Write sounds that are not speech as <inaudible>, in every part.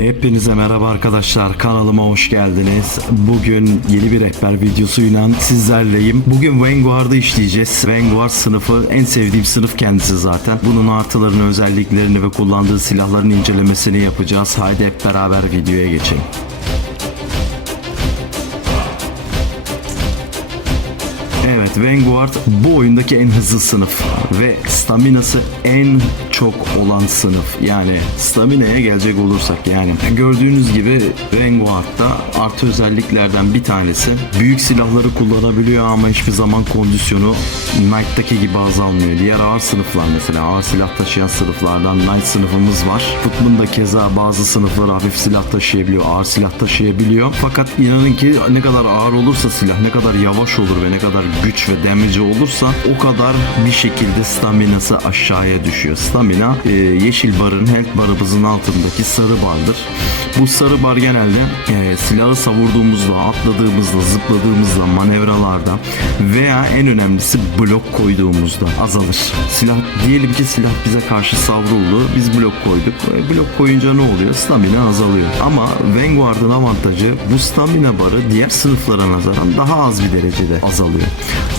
Hepinize merhaba arkadaşlar kanalıma hoş geldiniz. Bugün yeni bir rehber videosuyla sizlerleyim. Bugün Vanguard'ı işleyeceğiz. Vanguard sınıfı en sevdiğim sınıf kendisi zaten. Bunun artılarını, özelliklerini ve kullandığı silahların incelemesini yapacağız. Haydi hep beraber videoya geçelim. Evet Vanguard bu oyundaki en hızlı sınıf ve staminası en çok olan sınıf. Yani stamina'ya gelecek olursak yani gördüğünüz gibi Vanguard'da artı özelliklerden bir tanesi büyük silahları kullanabiliyor ama hiçbir zaman kondisyonu Knight'taki gibi azalmıyor. Diğer ağır sınıflar mesela ağır silah taşıyan sınıflardan Knight sınıfımız var. Footman keza bazı sınıfları hafif silah taşıyabiliyor, ağır silah taşıyabiliyor. Fakat inanın ki ne kadar ağır olursa silah, ne kadar yavaş olur ve ne kadar güç ve damage'i olursa o kadar bir şekilde staminası aşağıya düşüyor. Stamina e, yeşil barın health barımızın altındaki sarı bardır. Bu sarı bar genelde e, silahı savurduğumuzda, atladığımızda, zıpladığımızda, manevralarda veya en önemlisi blok koyduğumuzda azalır. Silah diyelim ki silah bize karşı savruldu. Biz blok koyduk. E, blok koyunca ne oluyor? Stamina azalıyor. Ama Vanguard'ın avantajı bu stamina barı diğer sınıflara nazaran daha az bir derecede azalıyor.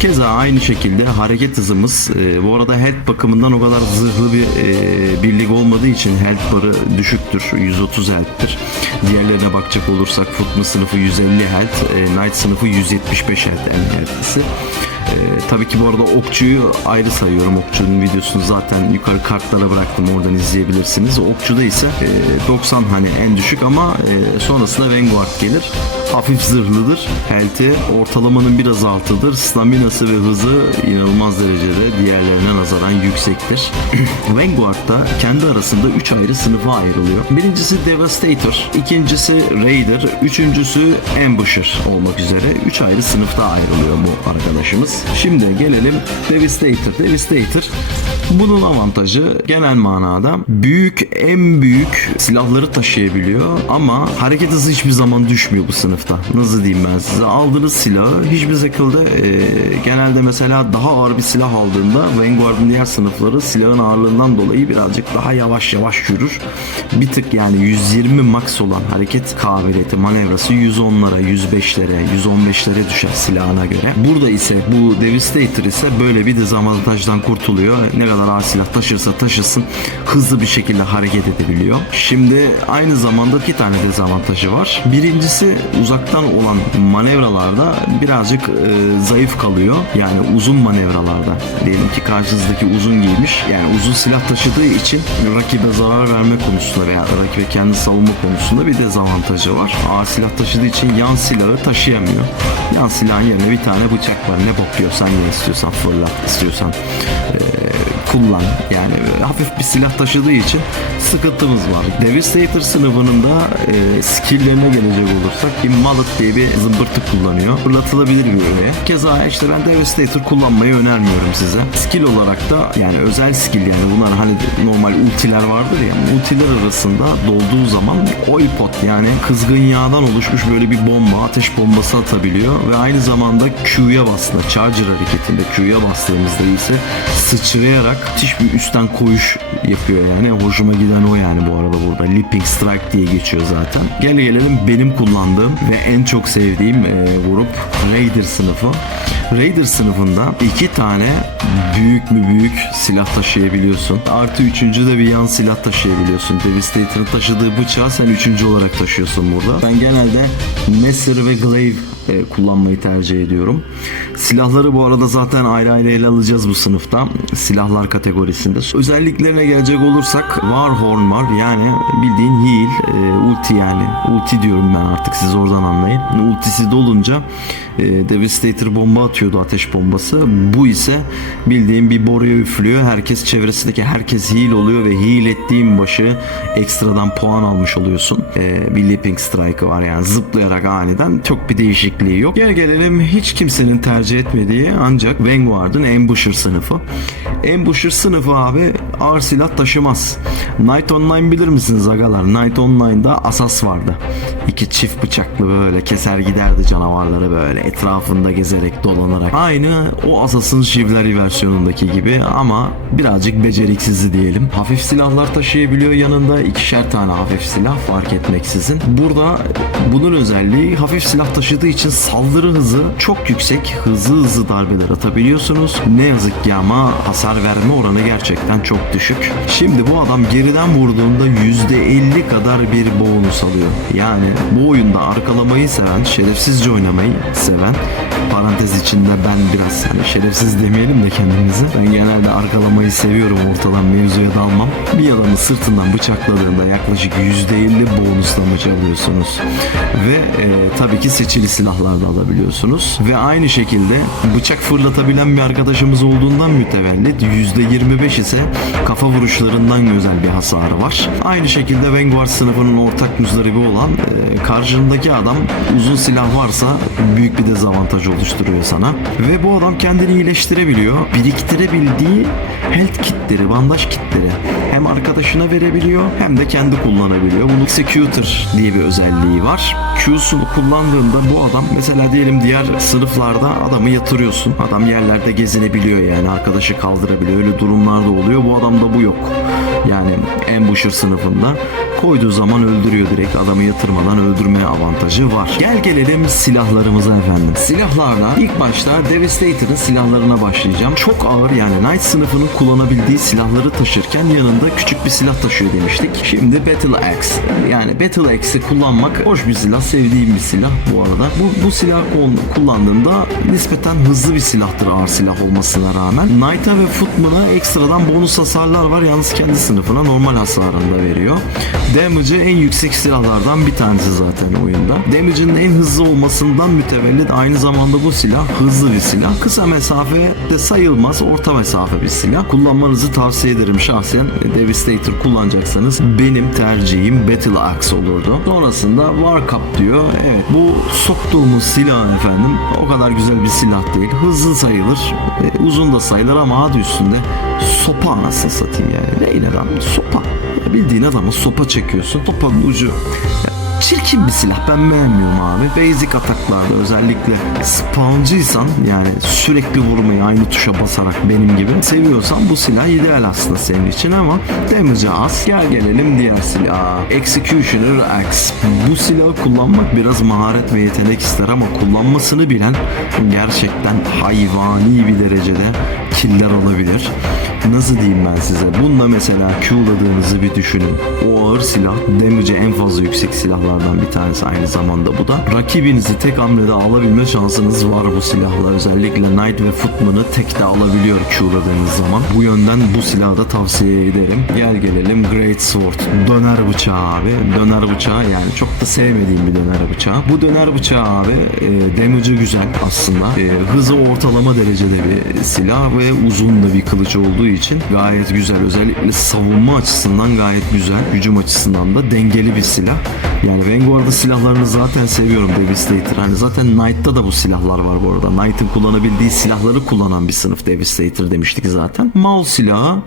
Keza aynı şekilde hareket hızımız e, bu arada health bakımından o kadar zırhlı bir e, birlik olmadığı için health barı düşüktür. 130 health'tir. Diğerlerine bakacak olursak Footman sınıfı 150 health, e, Knight sınıfı 175 health en health'lisi. Ee, tabii ki bu arada okçuyu ayrı sayıyorum. Okçunun videosunu zaten yukarı kartlara bıraktım. Oradan izleyebilirsiniz. Okçuda ise e, 90 hani en düşük ama e, sonrasında Vanguard gelir. Hafif zırhlıdır. Health'i ortalamanın biraz altıdır. Staminası ve hızı inanılmaz derecede diğerlerine nazaran yüksektir. <clears throat> Vanguard'da kendi arasında 3 ayrı sınıfa ayrılıyor. Birincisi Devastator, ikincisi Raider, üçüncüsü Ambusher olmak üzere 3 ayrı sınıfta ayrılıyor bu arkadaşımız. Şimdi gelelim Devastator. Devastator bunun avantajı genel manada büyük en büyük silahları taşıyabiliyor ama hareket hızı hiçbir zaman düşmüyor bu sınıfta. Nasıl diyeyim ben size? Aldığınız silahı hiçbir şekilde e, genelde mesela daha ağır bir silah aldığında Vanguard'ın diğer sınıfları silahın ağırlığından dolayı birazcık daha yavaş yavaş yürür. Bir tık yani 120 max olan hareket kabiliyeti manevrası 110'lara, 105'lere, 115'lere düşer silahına göre. Burada ise bu Devastator ise böyle bir dezavantajdan kurtuluyor. Ne kadar ağır silah taşırsa taşısın hızlı bir şekilde hareket edebiliyor. Şimdi aynı zamanda iki tane dezavantajı var. Birincisi uzaktan olan manevralarda birazcık e, zayıf kalıyor. Yani uzun manevralarda. Diyelim ki karşınızdaki uzun giymiş. Yani uzun silah taşıdığı için rakibe zarar verme konusunda veya rakibe kendi savunma konusunda bir dezavantajı var. Ağır silah taşıdığı için yan silahı taşıyamıyor. Yan silahın yerine bir tane bıçak var. Ne bok diyorsan ne istiyorsan fırlat istiyorsan e, kullan. Yani hafif bir silah taşıdığı için sıkıntımız var. Devastator sınıfının da e, skilllerine gelecek olursak bir mallet diye bir zımbırtı kullanıyor. Fırlatılabilir bir öğeye. Keza işte ben Devastator kullanmayı önermiyorum size. Skill olarak da yani özel skill yani bunlar hani normal ultiler vardır ya ultiler arasında dolduğu zaman oil pot yani kızgın yağdan oluşmuş böyle bir bomba ateş bombası atabiliyor ve aynı zamanda Q'ya bastığında charger hareketinde Q'ya bastığımızda ise sıçrayarak müthiş bir üstten koyuş yapıyor yani. Hoşuma giden o yani bu arada burada. Leaping Strike diye geçiyor zaten. Gel gelelim benim kullandığım ve en çok sevdiğim e, grup Raider sınıfı. Raider sınıfında iki tane büyük mü büyük silah taşıyabiliyorsun. Artı üçüncü de bir yan silah taşıyabiliyorsun. Devastator'ın taşıdığı bıçağı sen üçüncü olarak taşıyorsun burada. Ben genelde Messer ve Glaive e, kullanmayı tercih ediyorum. Silahları bu arada zaten ayrı ayrı ele alacağız bu sınıfta. Silahlar kategorisinde. Özelliklerine gelecek olursak Warhorn var. Yani bildiğin heal, e, ulti yani. Ulti diyorum ben artık siz oradan anlayın. Ultisi dolunca e, Devastator bomba atıyordu ateş bombası. Bu ise bildiğin bir boruya üflüyor. Herkes çevresindeki herkes heal oluyor ve heal ettiğin başı ekstradan puan almış oluyorsun. E, bir leaping strike'ı var yani zıplayarak aniden çok bir değişikliği yok. Gel gelelim hiç kimsenin tercih etmediği ancak Vanguard'ın Ambusher sınıfı. Ambusher sınıfı abi ağır silah taşımaz. Night Online bilir misiniz agalar? Night Online'da asas vardı. İki çift bıçaklı böyle keser giderdi canavarları böyle etrafında gezerek dolanarak. Aynı o Assassin's Chivalry versiyonundaki gibi ama birazcık beceriksizi diyelim. Hafif silahlar taşıyabiliyor yanında ikişer tane hafif silah fark etmeksizin. Burada bunun özelliği hafif silah taşıdığı için saldırı hızı çok yüksek. Hızlı hızlı darbeler atabiliyorsunuz. Ne yazık ki ama hasar verme oranı gerçekten çok düşük. Şimdi bu adam geriden vurduğunda %50 kadar bir bonus alıyor. Yani bu oyunda arkalamayı seven, şerefsizce oynamayı parantez içinde ben biraz hani şerefsiz demeyelim de kendimize. Ben genelde arkalamayı seviyorum ortadan mevzuya dalmam. Bir adamı sırtından bıçakladığında yaklaşık %50 bonuslamacı alıyorsunuz. Ve e, tabii ki seçili silahlar da alabiliyorsunuz. Ve aynı şekilde bıçak fırlatabilen bir arkadaşımız olduğundan mütevellit %25 ise kafa vuruşlarından özel bir hasarı var. Aynı şekilde Vanguard sınıfının ortak müzdaribi olan e, karşındaki adam uzun silah varsa büyük bir dezavantaj oluşturuyor sana. Ve bu adam kendini iyileştirebiliyor. Biriktirebildiği health kitleri, bandaj kitleri hem arkadaşına verebiliyor hem de kendi kullanabiliyor. Bunun Executor diye bir özelliği var. Q'sunu kullandığında bu adam mesela diyelim diğer sınıflarda adamı yatırıyorsun. Adam yerlerde gezinebiliyor yani arkadaşı kaldırabiliyor. Öyle durumlar da oluyor. Bu adamda bu yok. Yani Ambusher sınıfında koyduğu zaman öldürüyor direkt adamı yatırmadan öldürme avantajı var. Gel gelelim silahlarımıza efendim. Silahlarla ilk başta Devastator'ın silahlarına başlayacağım. Çok ağır yani Knight sınıfının kullanabildiği silahları taşırken yanında küçük bir silah taşıyor demiştik. Şimdi Battle Axe. Yani Battle Axe'i kullanmak hoş bir silah, sevdiğim bir silah bu arada. Bu, bu silah kul- kullandığımda nispeten hızlı bir silahtır ağır silah olmasına rağmen. Knight'a ve Footman'a ekstradan bonus hasarlar var. Yalnız kendi sınıfına normal hasarını da veriyor. Damage'ı en yüksek silahlardan bir tanesi zaten oyunda. Damage'ın en hızlı olmasından mütevellit aynı zamanda bu silah hızlı bir silah. Kısa mesafe de sayılmaz orta mesafe bir silah. Kullanmanızı tavsiye ederim şahsen. Devastator kullanacaksanız benim tercihim Battle Axe olurdu. Sonrasında War Cup diyor. Evet bu soktuğumuz silah efendim o kadar güzel bir silah değil. Hızlı sayılır. e, uzun da sayılır ama adı üstünde sopa anasını satayım yani. Neyin adam? Sopa. Ya bildiğin adama sopa çekiyorsun. Sopanın ucu. Çirkin bir silah. Ben beğenmiyorum abi. Basic ataklarda özellikle spawn'cıysan yani sürekli vurmayı aynı tuşa basarak benim gibi seviyorsan bu silah ideal aslında senin için ama damage'ı az. Gel gelelim diğer silah. Executioner Axe. Bu silahı kullanmak biraz maharet ve yetenek ister ama kullanmasını bilen gerçekten hayvani bir derecede killer olabilir. Nasıl diyeyim ben size? Bununla mesela Q'ladığınızı bir düşünün. O ağır silah damage'i en fazla yüksek silahlardan bir tanesi aynı zamanda bu da. Rakibinizi tek hamlede alabilme şansınız var bu silahla. Özellikle Knight ve Footman'ı tek de alabiliyor Q'ladığınız zaman. Bu yönden bu silahı da tavsiye ederim. Gel gelelim Great Sword. Döner bıçağı abi. Döner bıçağı yani çok da sevmediğim bir döner bıçağı. Bu döner bıçağı abi e, damage'ı güzel aslında. E, hızı ortalama derecede bir silah ve uzun da bir kılıç olduğu için gayet güzel. Özellikle savunma açısından gayet güzel. Hücum açısından da dengeli bir silah. Yani Vanguard'ın silahlarını zaten seviyorum Devastator. Hani zaten Knight'ta da bu silahlar var bu arada. Knight'ın kullanabildiği silahları kullanan bir sınıf Devastator demiştik zaten. Maul silahı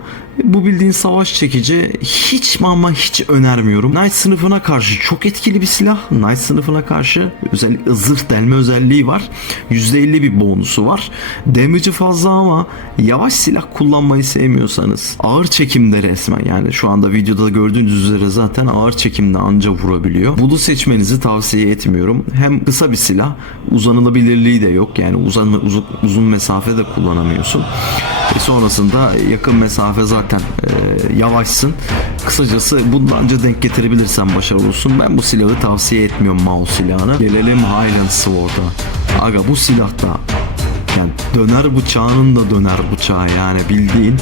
bu bildiğin savaş çekici hiç ama hiç önermiyorum. Knight sınıfına karşı çok etkili bir silah. Knight sınıfına karşı özellikle zırh delme özelliği var. %50 bir bonusu var. Damage'ı fazla ama yavaş silah kullanmayı sevmiyorsanız ağır çekimde resmen yani şu anda videoda gördüğünüz üzere zaten ağır çekimde anca vurabiliyor. Bunu seçmenizi tavsiye etmiyorum. Hem kısa bir silah uzanılabilirliği de yok. Yani uzun, uzun, uzun mesafe de kullanamıyorsun. E sonrasında yakın mesafe zaten e, yavaşsın. Kısacası bunu anca denk getirebilirsen başarılısın. Ben bu silahı tavsiye etmiyorum mouse silahını. Gelelim Highland Sword'a. Aga bu silahta yani döner bıçağının da döner bıçağı yani bildiğin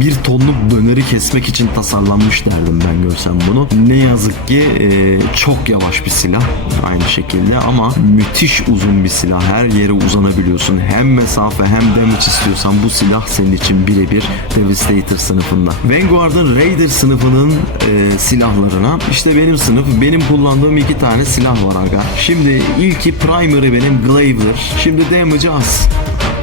bir tonluk döneri kesmek için tasarlanmış derdim ben görsem bunu. Ne yazık ki e, çok yavaş bir silah aynı şekilde ama müthiş uzun bir silah. Her yere uzanabiliyorsun. Hem mesafe hem damage istiyorsan bu silah senin için birebir Devastator sınıfında. Vanguard'ın Raider sınıfının e, silahlarına işte benim sınıf benim kullandığım iki tane silah var aga. Şimdi ilki primary benim Glaver. Şimdi damage'ı az.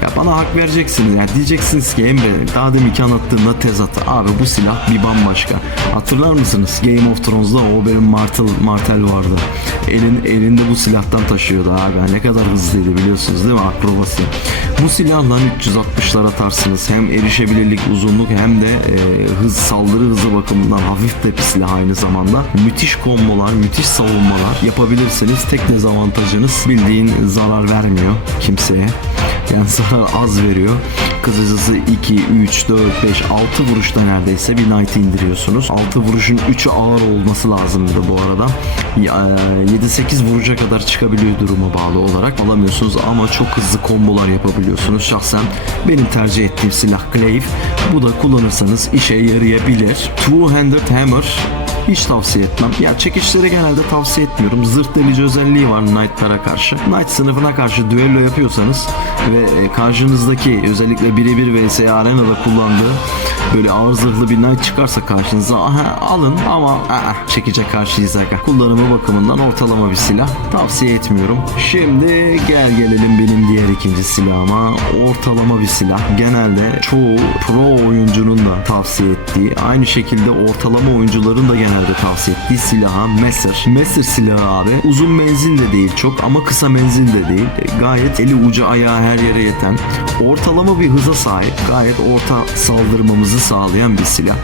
Ya bana hak vereceksiniz. Yani diyeceksiniz ki Emre daha deminki anlattığımda tezat. Abi bu silah bir bambaşka. Hatırlar mısınız? Game of Thrones'da o benim Martel, Martel vardı. Elin, elinde bu silahtan taşıyordu abi. Ne kadar hızlıydı biliyorsunuz değil mi? Akrobasi. Bu silahla 360'lar atarsınız. Hem erişebilirlik, uzunluk hem de e, hız saldırı hızı bakımından hafif de bir silah aynı zamanda. Müthiş kombolar, müthiş savunmalar yapabilirsiniz. Tek dezavantajınız bildiğin zarar vermiyor kimseye. Yani zarar <laughs> az veriyor. Kısacası 2, 3, 4, 5, 6 vuruşta neredeyse bir Knight indiriyorsunuz. 6 vuruşun 3'ü ağır olması lazımdı bu arada. Ya, e, 7-8 vuruşa kadar çıkabiliyor duruma bağlı olarak alamıyorsunuz ama çok hızlı kombolar yapabiliyorsunuz. Şahsen benim tercih ettiğim silah Glaive. Bu da kullanırsanız işe yarayabilir. Two-handed hammer hiç tavsiye etmem. Ya çekişleri genelde tavsiye etmiyorum. Zırt delici özelliği var Knight'lara karşı. Knight sınıfına karşı düello yapıyorsanız ve e, karşınızdaki özellikle birebir vs arenada kullandığı böyle ağır zırhlı bir Knight çıkarsa karşınıza aha, alın ama aa, çekice karşıyız aga. Kullanımı bakımından ortalama bir silah. Tavsiye etmiyorum. Şimdi gel gelelim benim diğer ikinci silahıma. Ortalama bir silah. Genelde çoğu pro oyuncunun da tavsiye ettiği, aynı şekilde ortalama oyuncuların da genelde tavsiye ettiği silaha Messer. Messer silahı abi uzun menzil de değil çok ama kısa menzil de değil. E, Gayet eli ucu ayağı her yere yeten, ortalama bir hıza sahip, gayet orta saldırmamızı sağlayan bir silah.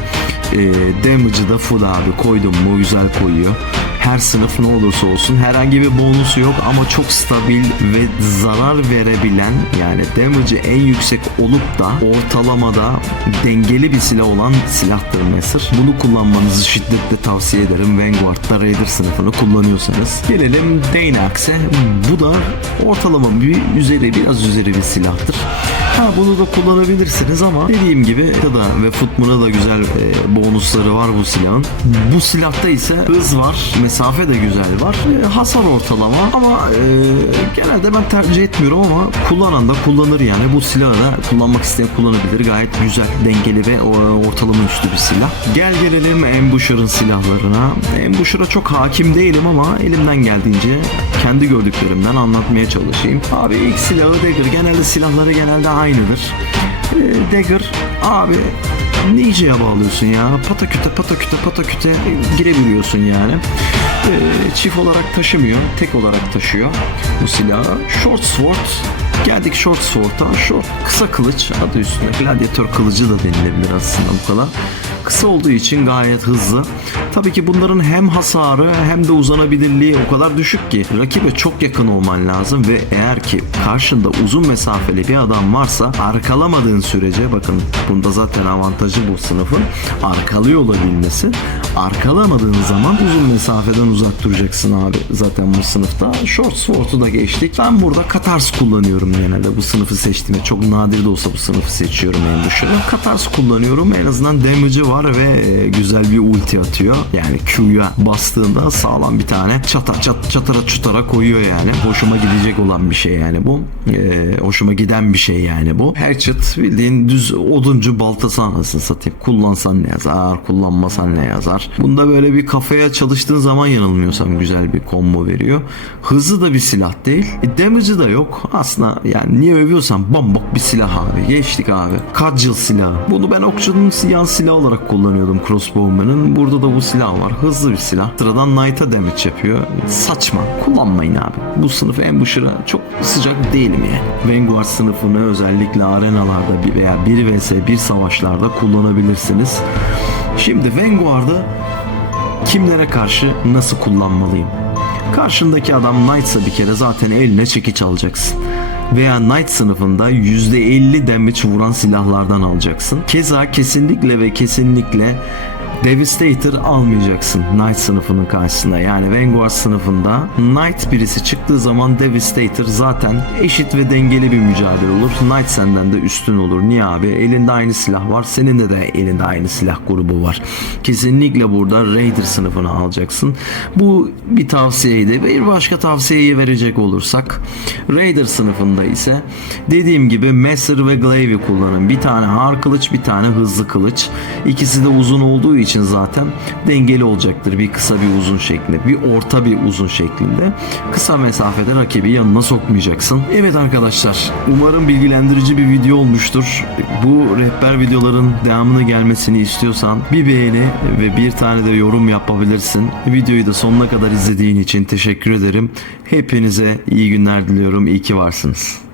E, damage'ı da full abi koydum mu güzel koyuyor her sınıf ne olursa olsun herhangi bir bonusu yok ama çok stabil ve zarar verebilen yani damage'ı en yüksek olup da ortalamada dengeli bir silah olan silahtır Messer. Bunu kullanmanızı şiddetle tavsiye ederim. Vanguard'da Raider sınıfını kullanıyorsanız. Gelelim Daynax'e. Bu da ortalama bir üzeri biraz üzeri bir silahtır. Ha bunu da kullanabilirsiniz ama dediğim gibi da ve Footman'a da güzel e, bonusları var bu silahın. Bu silahta ise hız var, mesafe de güzel var. E, hasar ortalama ama e, genelde ben tercih etmiyorum ama kullanan da kullanır yani. Bu silahı da kullanmak isteyen kullanabilir. Gayet güzel, dengeli ve o- ortalama üstü bir silah. Gel gelelim Ambusher'ın silahlarına. Ambusher'a çok hakim değilim ama elimden geldiğince kendi gördüklerimden anlatmaya çalışayım. Abi ilk silahı Dagger. Genelde silahları genelde aynıdır. Ee, Dagger abi Ninja'ya bağlıyorsun ya. Pataküte pataküte pataküte girebiliyorsun yani. Ee, çift olarak taşımıyor. Tek olarak taşıyor bu silahı. Short Sword Geldik Short Sword'a. Short kısa kılıç adı üstünde. Gladiator kılıcı da denilebilir aslında bu kadar. Kısa olduğu için gayet hızlı. Tabii ki bunların hem hasarı hem de uzanabilirliği o kadar düşük ki rakibe çok yakın olman lazım ve eğer ki karşında uzun mesafeli bir adam varsa arkalamadığın sürece bakın bunda zaten avantajı bu sınıfın arkalıyor olabilmesi. Arkalamadığın zaman uzun mesafeden uzak duracaksın abi zaten bu sınıfta. Short Sword'u da geçtik. Ben burada Katars kullanıyorum genelde bu sınıfı seçtiğimde. Çok nadir de olsa bu sınıfı seçiyorum en dışında. Katars kullanıyorum. En azından damage'ı var ve e, güzel bir ulti atıyor. Yani Q'ya bastığında sağlam bir tane çata çat çatara çutara koyuyor yani. Hoşuma gidecek olan bir şey yani bu. E, hoşuma giden bir şey yani bu. Hatchet bildiğin düz oduncu baltası anasını satayım. Kullansan ne yazar, kullanmasan ne yazar. Bunda böyle bir kafaya çalıştığın zaman yanılmıyorsam güzel bir combo veriyor. Hızı da bir silah değil. E, damage'ı da yok. Aslında yani niye övüyorsan bombok bir silah abi. Geçtik abi. Cudgel silahı. Bunu ben okçunun yan silahı olarak kullanıyordum crossbowman'ın. Burada da bu silah var. Hızlı bir silah. Sıradan knight'a damage yapıyor. Saçma. Kullanmayın abi. Bu sınıf ambusher'a çok sıcak değilim yani. Vanguard sınıfını özellikle arenalarda veya 1 vs 1 savaşlarda kullanabilirsiniz. Şimdi Vanguard'ı kimlere karşı nasıl kullanmalıyım? Karşındaki adam Knight'sa bir kere zaten eline çekiç alacaksın. Veya Knight sınıfında %50 damage vuran silahlardan alacaksın. Keza kesinlikle ve kesinlikle Devastator almayacaksın Knight sınıfının karşısına. Yani Vanguard sınıfında Knight birisi çıktığı zaman Devastator zaten eşit ve dengeli bir mücadele olur. Knight senden de üstün olur. Niye abi? Elinde aynı silah var. Senin de de elinde aynı silah grubu var. Kesinlikle burada Raider sınıfını alacaksın. Bu bir tavsiyeydi. Bir başka tavsiyeyi verecek olursak Raider sınıfında ise dediğim gibi Messer ve Glaive kullanın. Bir tane har kılıç bir tane hızlı kılıç. İkisi de uzun olduğu için için zaten dengeli olacaktır. Bir kısa bir uzun şeklinde. Bir orta bir uzun şeklinde. Kısa mesafede rakibi yanına sokmayacaksın. Evet arkadaşlar umarım bilgilendirici bir video olmuştur. Bu rehber videoların devamını gelmesini istiyorsan bir beğeni ve bir tane de yorum yapabilirsin. Videoyu da sonuna kadar izlediğin için teşekkür ederim. Hepinize iyi günler diliyorum. İyi ki varsınız.